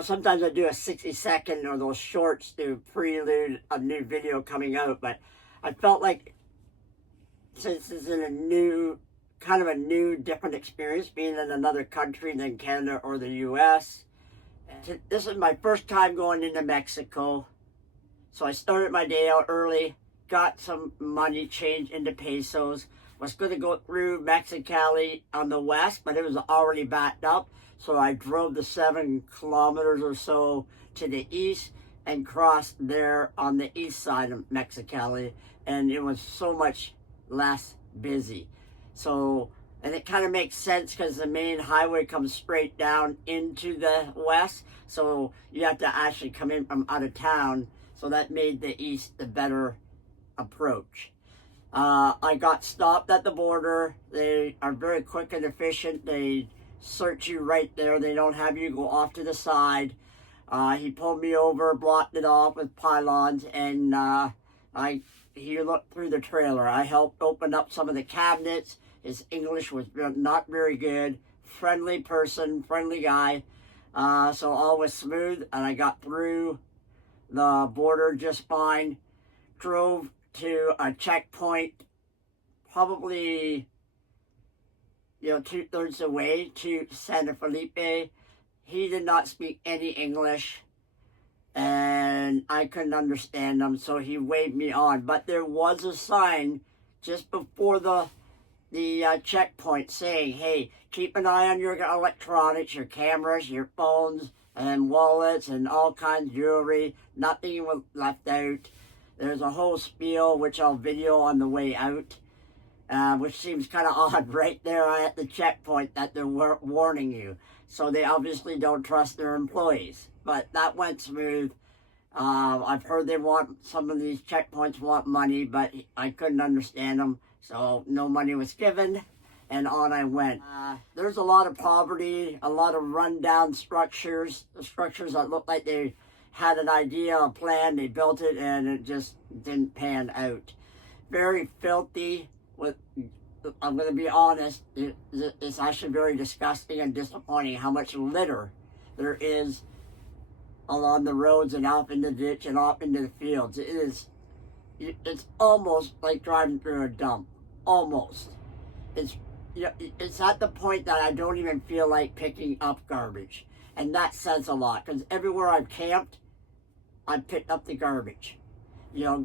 sometimes I do a 60-second or those shorts to prelude a new video coming out, but I felt like since it's in kind of a new, different experience, being in another country than Canada or the U.S. This is my first time going into Mexico, so I started my day out early, got some money changed into pesos, was going to go through Mexicali on the west, but it was already backed up, so I drove the 7 kilometers or so to the east and crossed there on the east side of Mexicali, and it was so much less busy. So, and it kind of makes sense because the main highway comes straight down into the west, so you have to actually come in from out of town, so that made the east the better approach. I got stopped at the border. They are very quick and efficient. They search you right there. They don't have you go off to the side. He pulled me over, blocked it off with pylons, and he looked through the trailer. I helped open up some of the cabinets. His English was not very good. Friendly person, friendly guy. So all was smooth, and I got through the border just fine. Drove to a checkpoint, probably 2/3 away to Santa Felipe. He did not speak any English, and I couldn't understand him, so he waved me on. But there was a sign just before the checkpoint saying, hey, keep an eye on your electronics, your cameras, your phones, and wallets, and all kinds of jewelry. Nothing was left out. There's a whole spiel, which I'll video on the way out, which seems kind of odd right there at the checkpoint that they're warning you. So they obviously don't trust their employees. But that went smooth. I've heard some of these checkpoints want money, but I couldn't understand them. So no money was given, and on I went. There's a lot of poverty, a lot of rundown structures that look like they had an idea, a plan, they built it, and it just didn't pan out. Very filthy. I'm going to be honest, it's actually very disgusting and disappointing how much litter there is along the roads and off in the ditch and off into the fields. It's almost like driving through a dump. Almost. It's at the point that I don't even feel like picking up garbage. And that says a lot, because everywhere I've camped, I've picked up the garbage.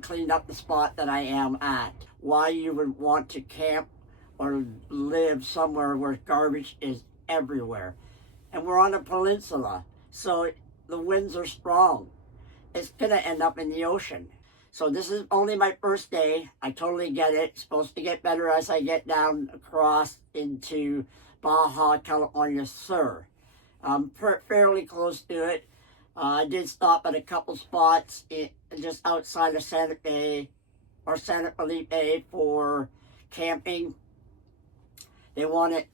Cleaned up the spot that I am at. Why you would want to camp or live somewhere where garbage is everywhere. And we're on a peninsula, so the winds are strong. It's going to end up in the ocean. So this is only my first day. I totally get it. It's supposed to get better as I get down across into Baja California Sur. I'm fairly close to it. I did stop at a couple spots just outside of Santa Fe or Santa Felipe for camping. They wanted,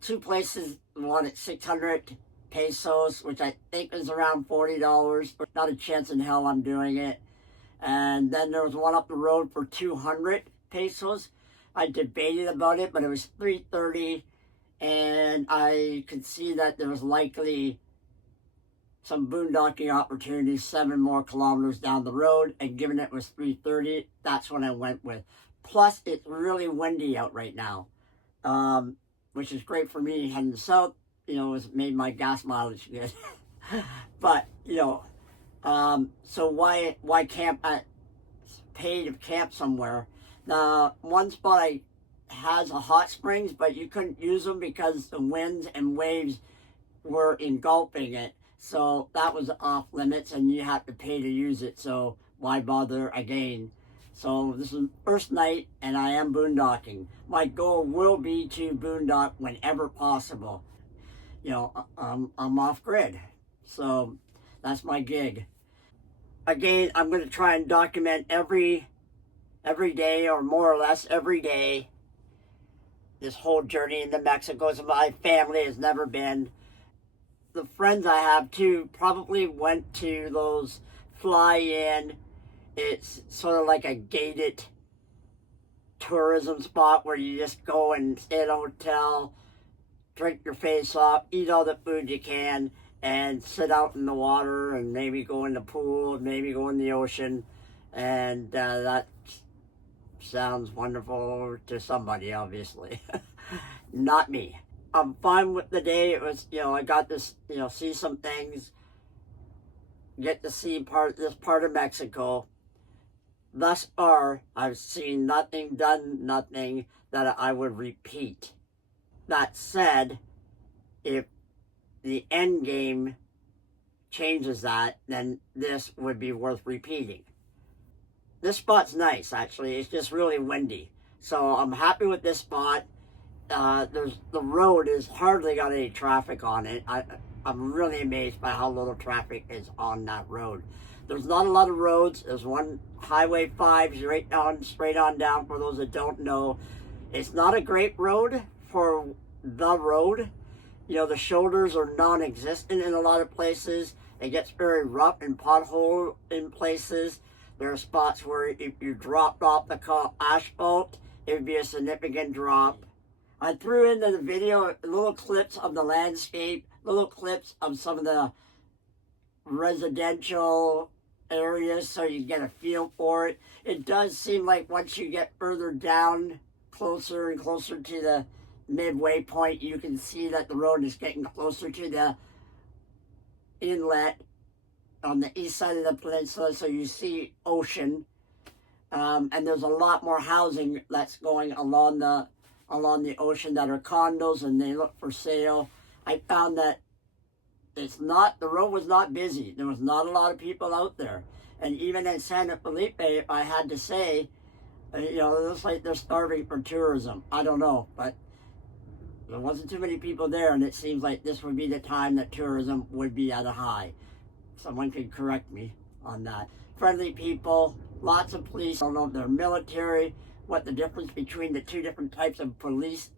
2 places wanted 600 pesos, which I think is around $40. Not a chance in hell I'm doing it. And then there was one up the road for 200 pesos. I debated about it, but it was $3.30, and I could see that there was likely some boondocking opportunities 7 more kilometers down the road, and given it was $3.30, that's what I went with. Plus, it's really windy out right now, which is great for me heading south. It's made my gas mileage good. But, so why camp pay to camp somewhere? The one spot has a hot springs, but you couldn't use them because the winds and waves were engulfing it. So that was off limits, and you had to pay to use it. So why bother again? So this is first night, and I am boondocking. My goal will be to boondock whenever possible. I'm off grid, so that's my gig. Again, I'm going to try and document every day, or more or less every day, this whole journey into Mexico. So my family has never been. The friends I have too probably went to those fly-in. It's sort of like a gated tourism spot where you just go and stay at a hotel, drink your face off, eat all the food you can, and sit out in the water and maybe go in the pool, maybe go in the ocean. And that sounds wonderful to somebody, obviously. Not me. I'm fine with the day. It was, I got to, see some things, get to see this part of Mexico. Thus far, I've seen nothing, done nothing that I would repeat. That said, if the end game changes that, then this would be worth repeating. This spot's nice, actually. It's just really windy. So I'm happy with this spot. The road has hardly got any traffic on it. I'm really amazed by how little traffic is on that road. There's not a lot of roads. There's one Highway 5 straight on down for those that don't know. It's not a great road for the road. The shoulders are non-existent in a lot of places. It gets very rough and pothole in places. There are spots where if you dropped off the asphalt, it would be a significant drop. I threw into the video little clips of the landscape, little clips of some of the residential areas so you get a feel for it. It does seem like once you get further down, closer and closer to the midway point, you can see that the road is getting closer to the inlet on the east side of the peninsula, so you see ocean. And there's a lot more housing that's going along the ocean that are condos, and they look for sale. I found that the road was not busy. There was not a lot of people out there. And even in Santa Felipe, if I had to say, it looks like they're starving for tourism. I don't know, but there wasn't too many people there, and it seems like this would be the time that tourism would be at a high. Someone could correct me on that. Friendly people, lots of police. I don't know if they're military, what the difference between the two different types of police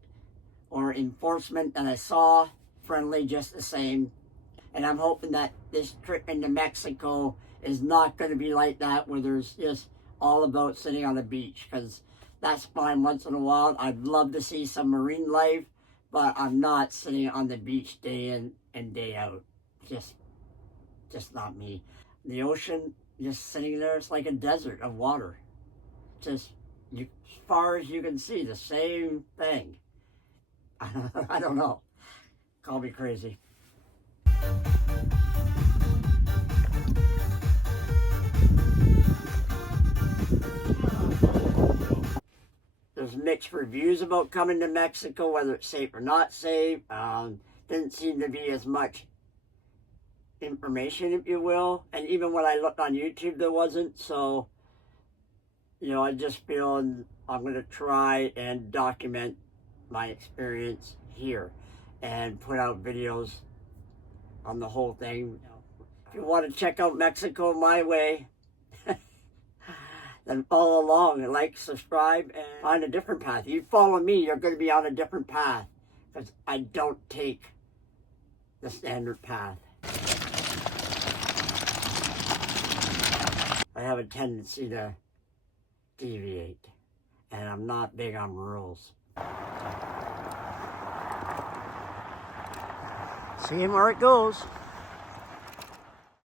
or enforcement that I saw. Friendly, just the same. And I'm hoping that this trip into Mexico is not going to be like that, where there's just all about sitting on the beach, because that's fine once in a while. I'd love to see some marine life, but I'm not sitting on the beach day in and day out. Just not me. The ocean, just sitting there, it's like a desert of water. As far as you can see, the same thing. I don't know. Call me crazy. There's mixed reviews about coming to Mexico, whether it's safe or not safe. Didn't seem to be as much information, if you will. And even when I looked on YouTube, there wasn't. So, I just feel I'm going to try and document my experience here and put out videos on the whole thing. If you want to check out Mexico my way, then follow along and like, subscribe, and find a different path. You follow me, you're going to be on a different path, because I don't take the standard path. I have a tendency to deviate, and I'm not big on rules. Seeing where it goes.